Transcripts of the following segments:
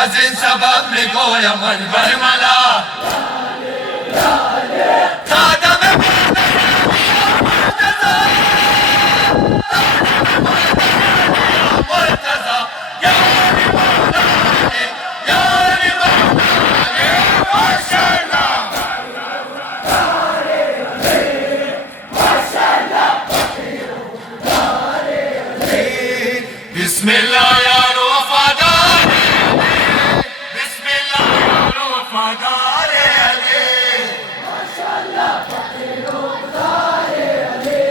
Is an سبب میگویم من برملا قدم مرتضی یا علی مولانا یا علی مولانا ماشاءالله بسم الله یا وفادار بسم الله یا وفادار علی ماشاءالله فقیر و خدار علی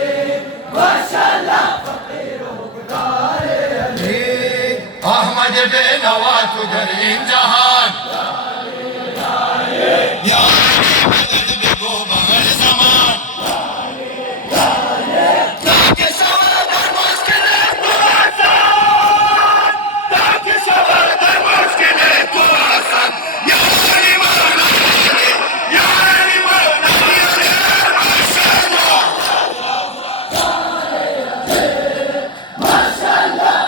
ماشاءالله فقیر و خدار علی احمد بن نواز در این جهان یا مدد بگو به هر زمان تاکه شود در مشکل تو آسان تاکه شود در مشکل تو آسان یا علی مولا یا علی مولا ماشاءالله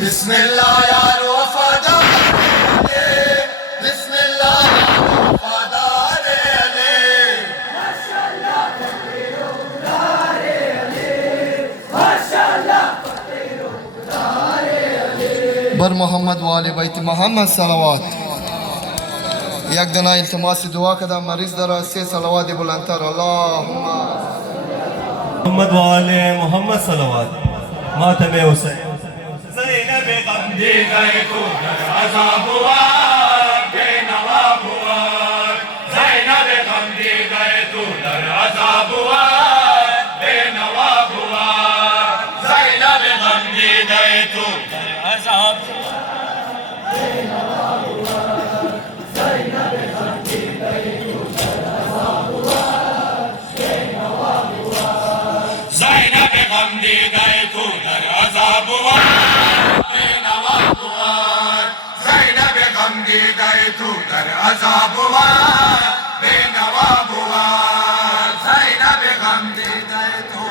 بسم الله یا وفادار بسم الله یا وفادار علی ماشاءالله فقیر و خدار علی ماشاءالله فقیر و خدار علی بر محمد و آل بیت محمد صلوات یک دنا التماس دعا کدام مریض داره سه صلوات بلندتر اللهم محمد و آل محمد صلوات ماتم حسین زینب غم دیگر تو در عذاب وار بے نواب وار زینب غم دیگر تو در عذاب وار بے نواب وار زینب غم دیگر تو در عذاب زینب غم دیگر تو در عذاب وار بے نواب وار زینب غم دیگر تو در عذاب وار بے نواب وار زینب غم دیگر تو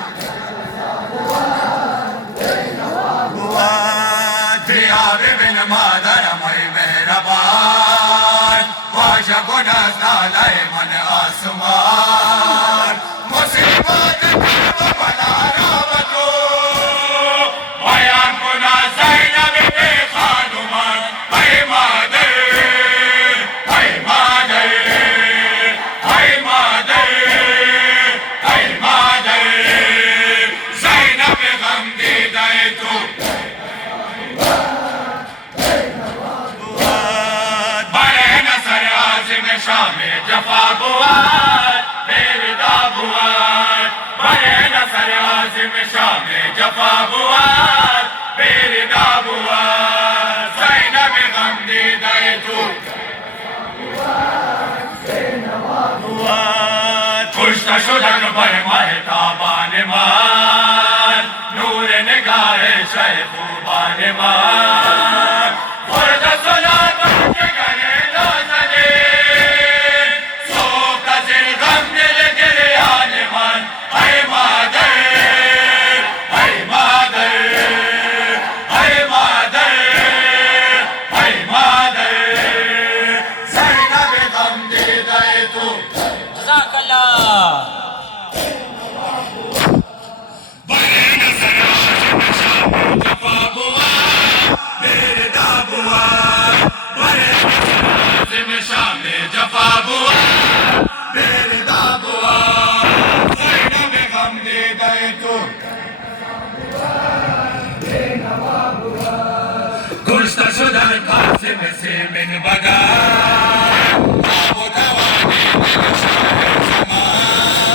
دیار بن مادرم ای مهربان باش کن از ناله من آسمان مصیبت کرب و بلا را به تو بیان کنا زینب بی خانمان ای مادر ای مادر ای مادر ای مادر زینب غم دیده تو برای نصر عظیم شام جفا بود بیودا بود برای نصر عظیم شام جفا بود بیودا بود زینب غم دیده تو کشته شدن بر مهتابان من نور نگاه شیخ خوبان من خورد سلام بر جگر نازنین سوخت از این غم دل گریان من ای مادر ای مادر ای مادر ای مادر زینب غم دیده تو جزاک الله برای نظر عاشق شام جفا بود بیردا بود برای نظر عظیم شام جفا بود بیردا بود زینب غم دیده تو کشته شدن قاسم سیمین بگان آب و توانی من شاه زمان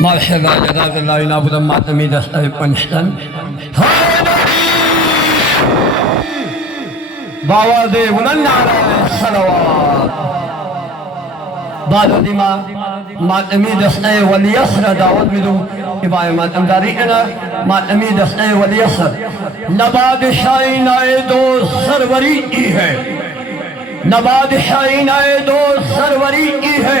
مرحبا جزاك الله نابد ما تميد الصيب ونحسن باوازي ولن على الصلوات بعد ما تميد الصيب وليسر دعوت بدو إباية ما تمدارينا ما تميد الصيب وليسر نباد شاين دو سروري ہے نباد شاین دو سروري ہے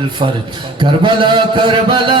الفرد کربلا کربلا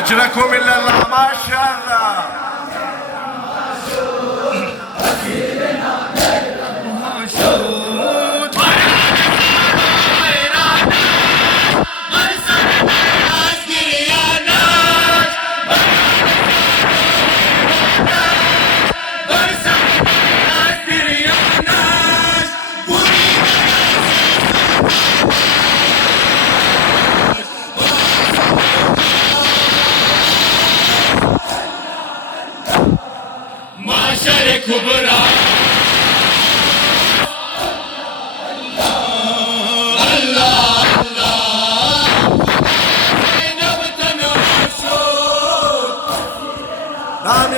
أجركم إلا الله ما شاء الله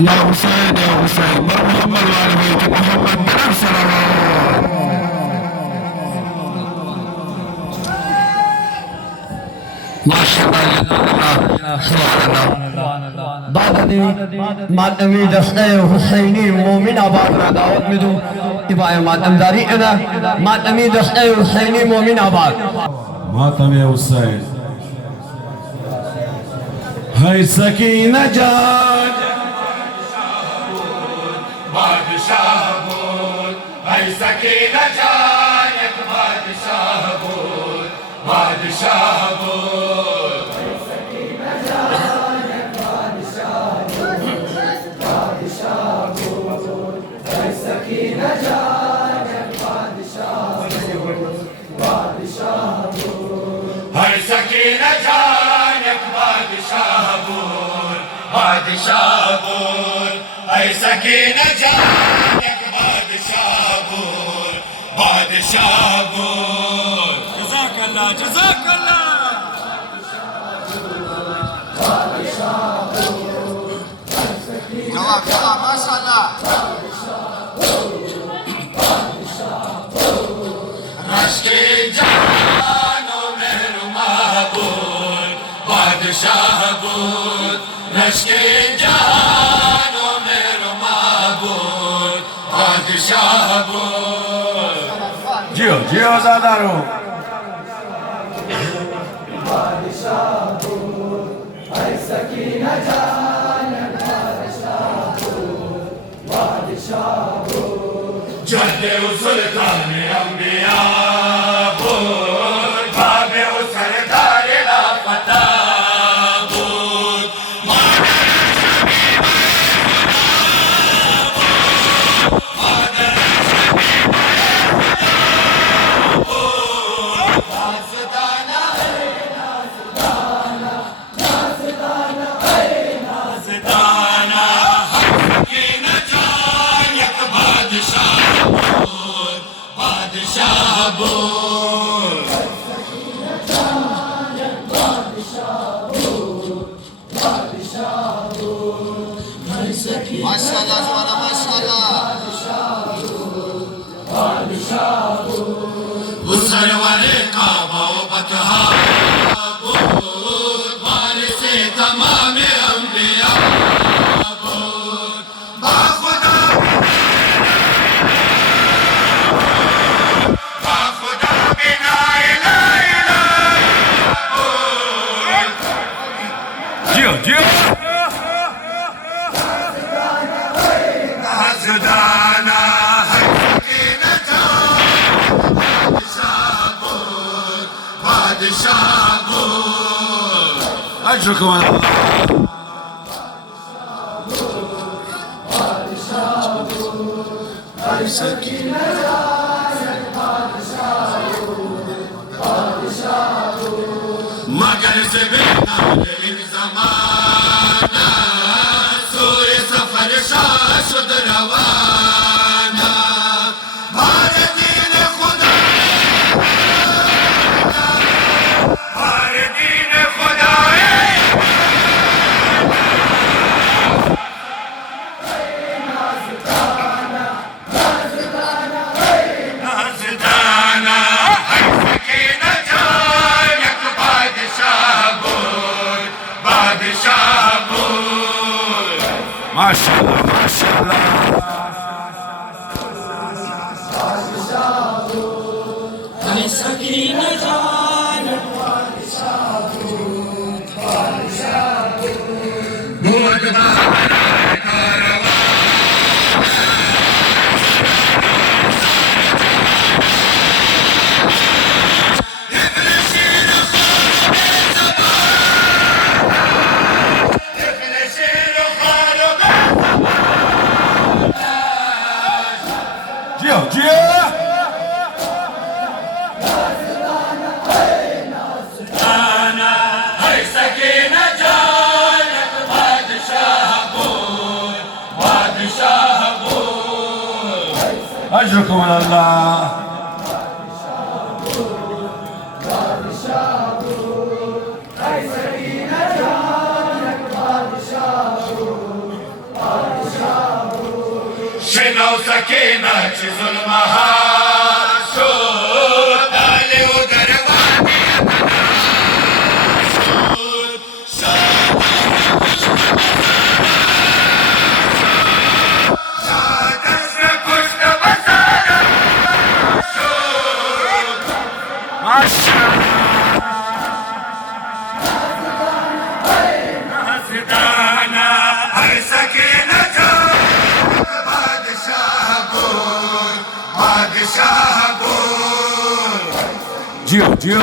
يا حسين يا حسين محمد وآل بيت محمد بلغ صلوات ما شاء الله سبحان الله بعد ماتمي دسته حسيني مؤمن آباد را دعوت میدم ابای ماتم داری انا ماتمي دسته حسيني مؤمن آباد ماتم يا حسين هاي سكينة جان بادشاہ بود بھائی سکینہ جان ایک بادشاہ بود بادشاہ بود بھائی سکینہ جان ایک بادشاہ بود بادشاہ بود بھائی سکینہ جان ایک بادشاہ بود بادشاہ بود بھائی سکینہ جان ایک بادشاہ بود بادشاہ بود اے سکینہ جان ایک بادشاہ بود بادشاہ بود جزاک اللہ جزاک اللہ جواب جواب ماشاء اللہ رشک جان و مہر و محبوب بادشاہ بود رشک جان و مہر و محبوب بادشاہ بود جيو جيو زادارو جد و سلطان انبیاء بود باب و سردار لافتہ بود بادشاہ بود ماشاءاللہ زوانا ماشاءاللہ وہ سرور کعبہ و بطحا بود وارث تمام انبیاء بود باخدا بنا الہ الہ بود جيو جيو حسدانا سکینہ جان بادشاہ بود بادشاہ بود أجركم على الله مگر سے بہتر ان زمانہ سوئے سفر شاہ شد روانہ بھار دین خدا بھار دین خدا نازدانہ سکینہ جان ایک بادشاہ بود بادشاہ بود ما شاء الله ما شاء الله سکینہ جان بود جيو جيو سکینہ جان ایک بادشاہ بود بادشاہ بود أجركم على الله سکینہ جان ایک بادشاہ بود سكينة ظلمها شوت علي ودرباني شوت Gio, Gio.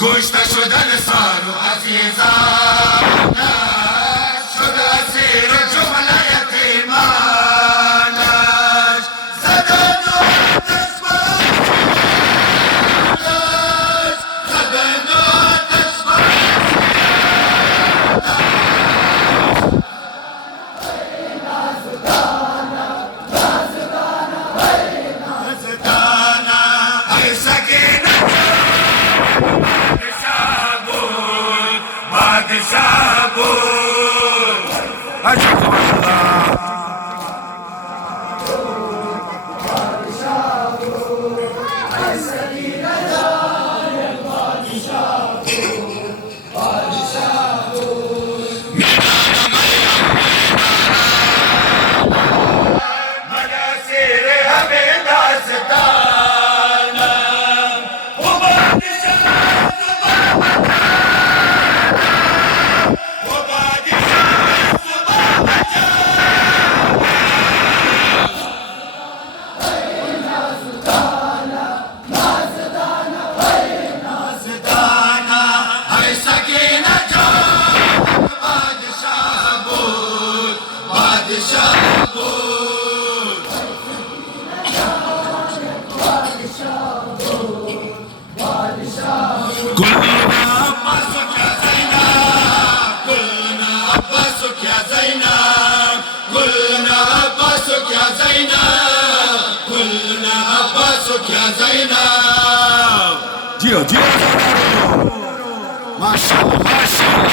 گشته شدن سار و عزیزان شد اسیر جمله یتیمانش زدن و آتش برش زدن و آتش برش ای سکینه بادشاہ بود أشهد أن لا مناصر ہمیں داستانا وہ بادشاہ وہ بادشاہ صبح بچا نازدانا اے سکینہ جان بادشاہ بود بادشاہ بود كلنا عباسك يا زينب كلنا عباسك يا زينب كلنا عباسك يا زينب كلنا عباسك يا زينب Gio, Gio. ما شاء الله ما شاء الله.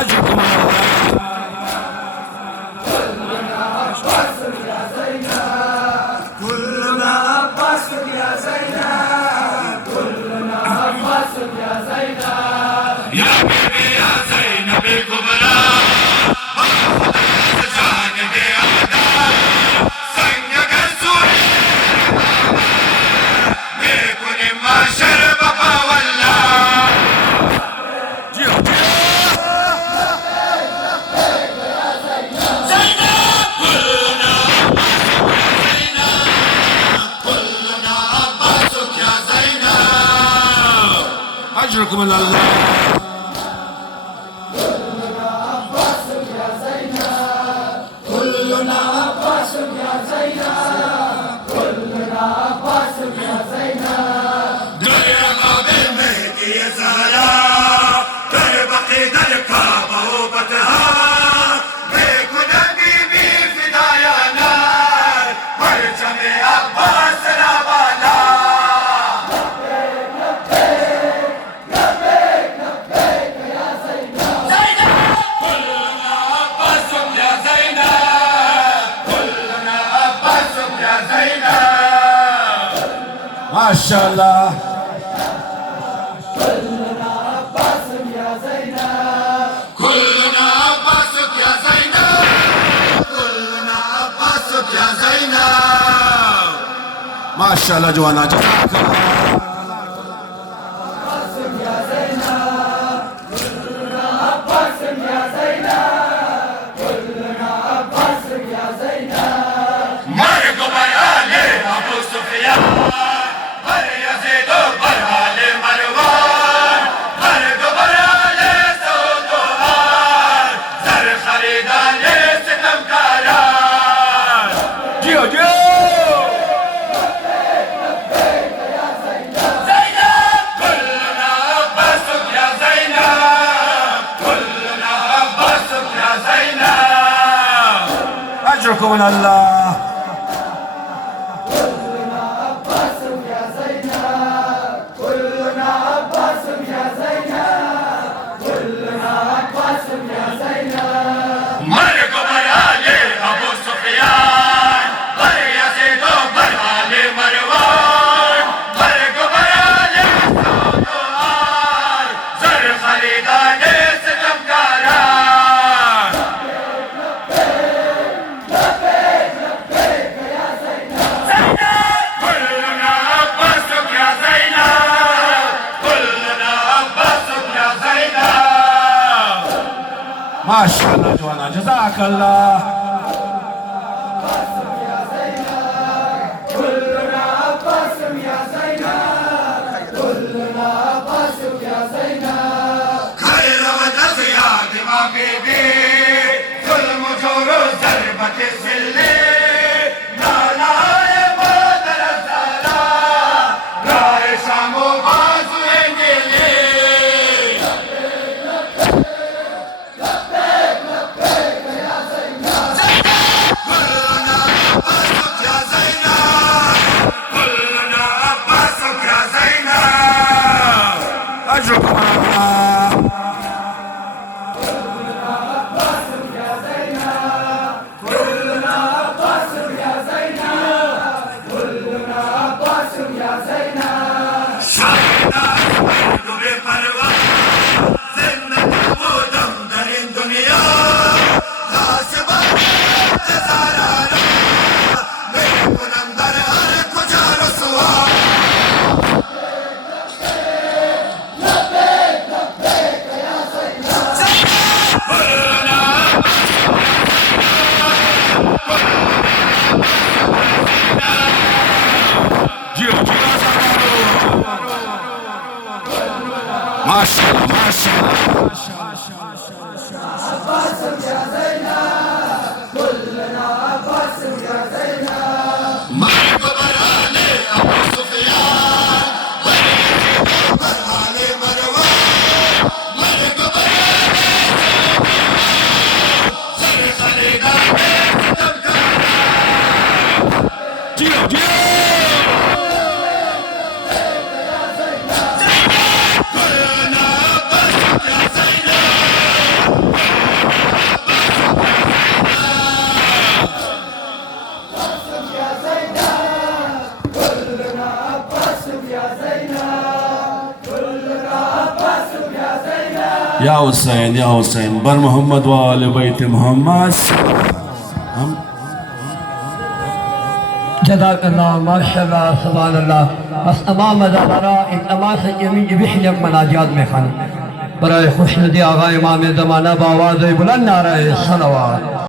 أجركم الله. كلنا عباسك يا زينب كلنا عباسك يا زينب يا بيبي يا زينب الكبرى جانب أعداء سنگ السوري بكل ما شرب فولى Gio, Gio. كلنا عباسك يا زينب أجركم الله. كلنا عباسك يا زينب كلنا عباسك يا زينب غير قابل مهدي يا زهراء تربقي الكعبة وبتها بيكون حبيبي فدايانا مرجمي عباس رابانا كلنا عباسك يا زينب كلنا عباسك يا زينب ما شاء الله. كلنا عباسك يا زينب كلنا عباسك يا زينب ما شاء الله جوانا جزاك الله. عباسك يا زينب منكم من الله. ما شاء الله جوانا جزاك الله. ما شاء الله ما شاء الله. عباسم يا زينب كلنا عباسم يا زينب. مالك برهاني أبو سفيان برهاني مروان مالك برهاني سر خليدان جيو جيو. يا حسين يا حسين بر محمد وآل بيت محمد. جزاك الله مرحبا سبحان الله. بس امام دارا ایک امان سے جميع بحلق مناجات میں خان برای خوشنودی آقا امام زمانہ با آواز بلند نعرہ صلوات.